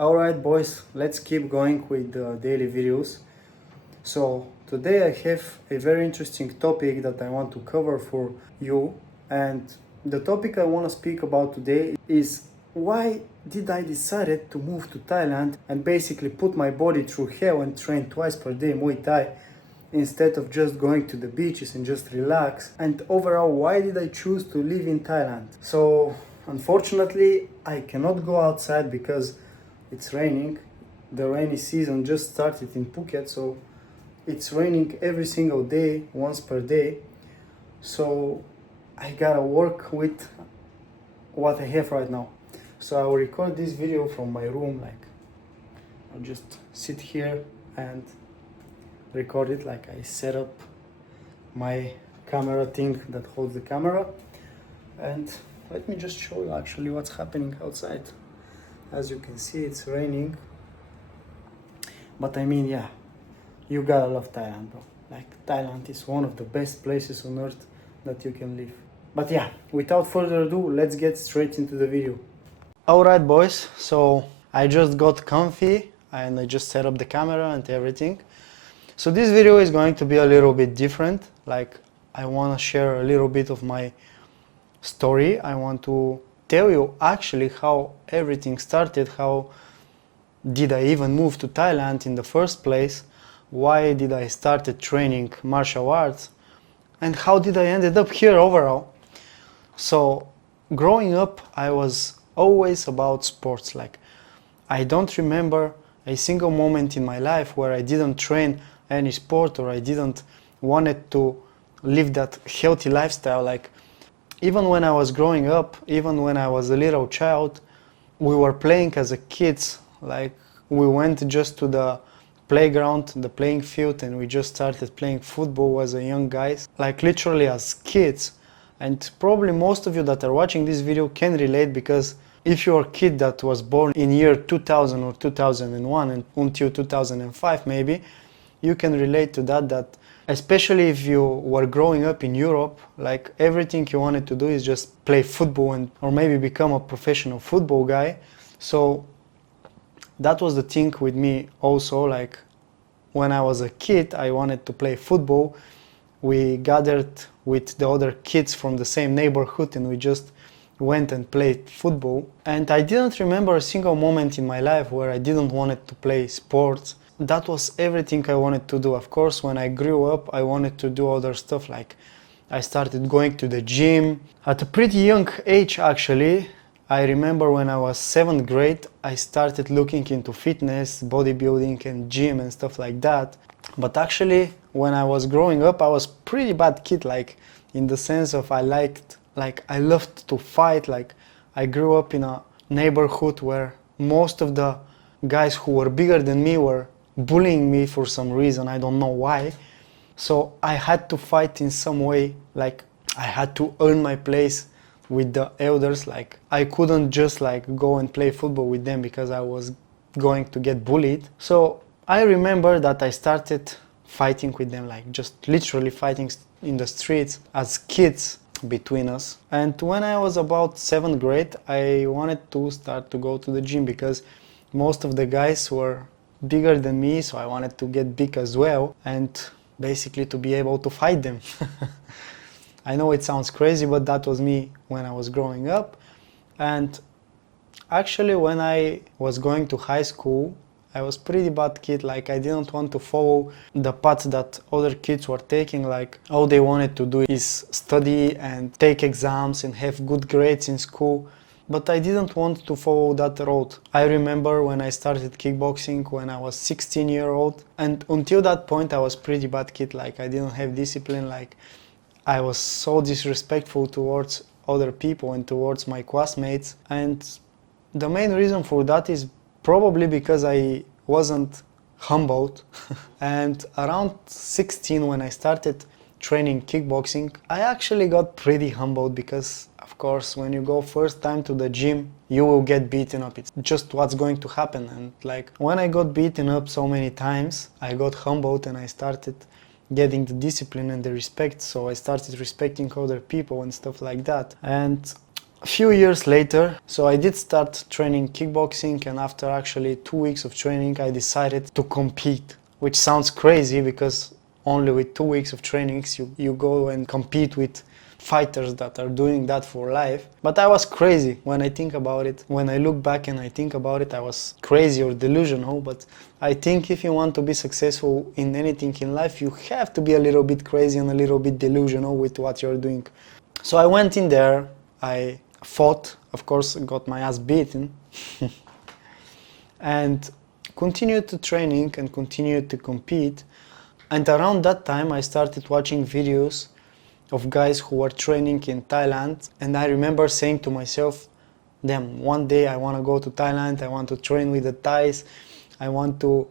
Alright boys, let's keep going with the daily videos. So today I have a very interesting topic that I want to cover for you, and the topic I want to speak about today is why did I decided to move to Thailand and basically put my body through hell and train twice per day Muay Thai instead of just going to the beaches and just relax, and overall why did I choose to live in Thailand. So unfortunately I cannot go outside because it's raining. The rainy season just started in Phuket, so it's raining every single day, once per day. So I gotta work with what I have right now. So I will record this video from my room, like I'll just sit here and record it. Like I set up my camera thing that holds the camera, and let me just show you actually what's happening outside. As you can see, it's raining, but I mean, yeah, you gotta love Thailand, bro. Like, Thailand is one of the best places on earth that you can live. But yeah, without further ado, let's get straight into the video. Alright boys, so I just got comfy and I just set up the camera and everything. So this video is going to be a little bit different. Like, I want to share a little bit of my story. I want to tell you actually how everything started, how did I even move to Thailand in the first place, why did I started training martial arts, and how did I ended up here overall. So growing up I was always about sports. Like, I don't remember a single moment in my life where I didn't train any sport or I didn't wanted to live that healthy lifestyle. Like, even when I was growing up, even when I was a little child, we were playing as a kids. Like, we went just to the playground, the playing field, and we just started playing football as a young guys, like literally as kids. And probably most of you that are watching this video can relate, because if you're a kid that was born in year 2000 or 2001 and until 2005 maybe, you can relate to that especially if you were growing up in Europe, like everything you wanted to do is just play football and or maybe become a professional football guy. So that was the thing with me also. Like, when I was a kid, I wanted to play football. We gathered with the other kids from the same neighborhood and we just went and played football. And I didn't remember a single moment in my life where I didn't wanted to play sports. That was everything I wanted to do. Of course, when I grew up, I wanted to do other stuff. Like, I started going to the gym at a pretty young age actually. I remember when I was 7th grade, I started looking into fitness, bodybuilding and gym and stuff like that. But actually, when I was growing up, I was pretty bad kid, like in the sense of I loved to fight. Like, I grew up in a neighborhood where most of the guys who were bigger than me were bullying me for some reason. I don't know why. So I had to fight in some way. Like, I had to earn my place with the elders. Like, I couldn't just like go and play football with them because I was going to get bullied. So I remember that I started fighting with them, like just literally fighting in the streets as kids between us. And when I was about 7th grade, I wanted to start to go to the gym because most of the guys were bigger than me, so I wanted to get big as well and basically to be able to fight them. I know it sounds crazy, but that was me when I was growing up. And actually, when I was going to high school, I was pretty bad kid. Like, I didn't want to follow the path that other kids were taking. Like, all they wanted to do is study and take exams and have good grades in school. But I didn't want to follow that road. I remember when I started kickboxing when I was 16-year-old, and until that point I was pretty bad kid. Like, I didn't have discipline. Like, I was so disrespectful towards other people and towards my classmates. And the main reason for that is probably because I wasn't humbled. And around 16, when I started training kickboxing, I actually got pretty humbled because, of course, when you go first time to the gym, you will get beaten up. It's just what's going to happen. And like, when I got beaten up so many times, I got humbled and I started getting the discipline and the respect. So I started respecting other people and stuff like that. And a few years later, so I did start training kickboxing, and after actually 2 weeks of training I decided to compete, which sounds crazy because only with 2 weeks of trainings you go and compete with fighters that are doing that for life. But I was crazy when I think about it. When I look back and I think about it, I was crazy or delusional. But I think if you want to be successful in anything in life, you have to be a little bit crazy and a little bit delusional with what you're doing. So I went in there, I fought, of course, got my ass beaten, and continued to training and continued to compete. And around that time I started watching videos of guys who were training in Thailand, and I remember saying to myself, damn, one day I want to go to Thailand, I want to train with the Thais, I want to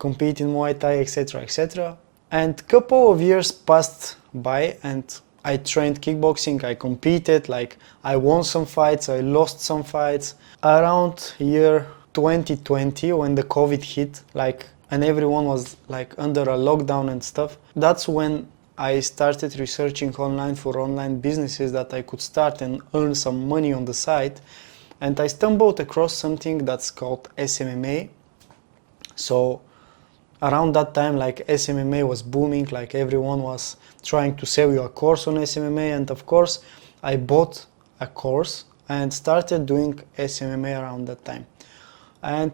compete in Muay Thai, etc, etc. And a couple of years passed by and I trained kickboxing, I competed, like I won some fights, I lost some fights. Around year 2020, when the COVID hit, like, and everyone was like under a lockdown and stuff, that's when I started researching online for online businesses that I could start and earn some money on the side. And I stumbled across something that's called SMMA. So around that time, like, SMMA was booming, like everyone was trying to sell you a course on SMMA, and of course I bought a course and started doing SMMA around that time. And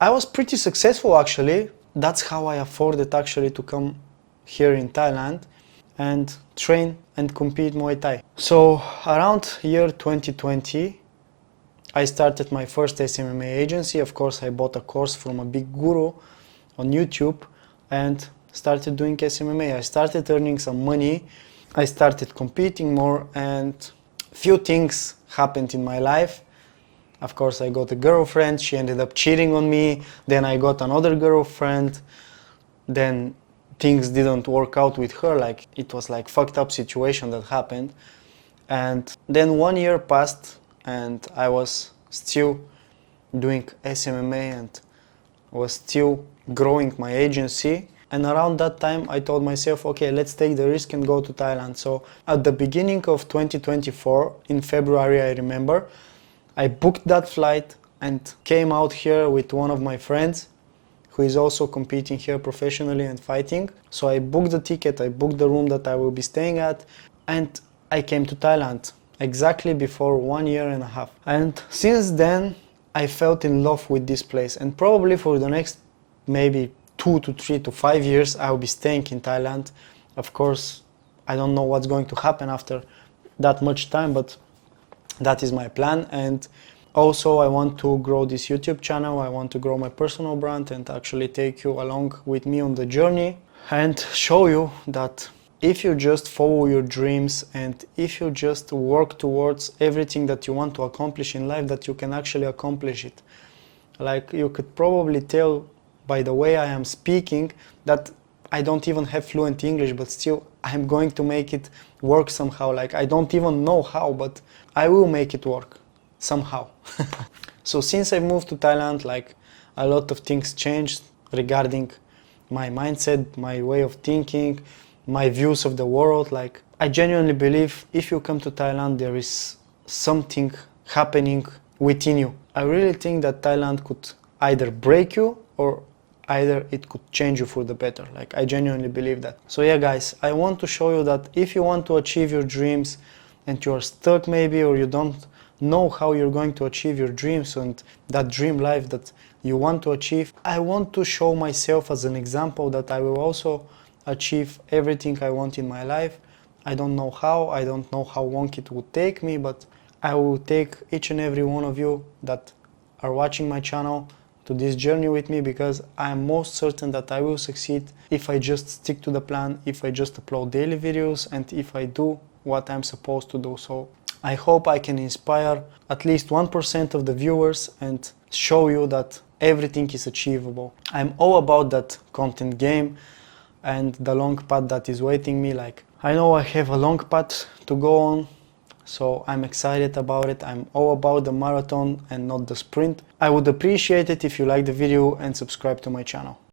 I was pretty successful actually. That's how I afforded actually to come here in Thailand and train and compete Muay Thai. So around year 2020 I started my first SMMA agency. Of course I bought a course from a big guru on YouTube and started doing SMMA. I started earning some money, I started competing more, and few things happened in my life. Of course I got a girlfriend, she ended up cheating on me, then I got another girlfriend, then things didn't work out with her, like it was like fucked up situation that happened. And then 1 year passed and I was still doing SMMA and was still growing my agency. And around that time I told myself, okay, let's take the risk and go to Thailand. So at the beginning of 2024, in February I remember, I booked that flight and came out here with one of my friends who is also competing here professionally and fighting. So I booked the ticket, I booked the room that I will be staying at, and I came to Thailand exactly before 1 year and a half. And since then I felt in love with this place, and probably for the next maybe 2 to 3 to 5 years I will be staying in Thailand. Of course I don't know what's going to happen after that much time, but that is my plan. And also I want to grow this YouTube channel, I want to grow my personal brand and actually take you along with me on the journey and show you that if you just follow your dreams and if you just work towards everything that you want to accomplish in life, that you can actually accomplish it. Like, you could probably tell by the way I am speaking that I don't even have fluent English, but still I'm going to make it work somehow. Like, I don't even know how, but I will make it work somehow. So since I moved to Thailand, like, a lot of things changed regarding my mindset, my way of thinking, my views of the world. Like, I genuinely believe if you come to Thailand, there is something happening within you. I really think that Thailand could either break you or either it could change you for the better. Like, I genuinely believe that. So yeah guys, I want to show you that if you want to achieve your dreams and you're stuck maybe, or you don't know how you're going to achieve your dreams and that dream life that you want to achieve, I want to show myself as an example that I will also achieve everything I want in my life. I don't know how, I don't know how long it would take me, but I will take each and every one of you that are watching my channel to this journey with me, because I am most certain that I will succeed if I just stick to the plan, if I just upload daily videos, and if I do what I'm supposed to do. So I hope I can inspire at least 1% of the viewers and show you that everything is achievable. I'm all about that content game and the long path that is waiting me. Like, I know I have a long path to go on, so I'm excited about it. I'm all about the marathon and not the sprint. I would appreciate it if you like the video and subscribe to my channel.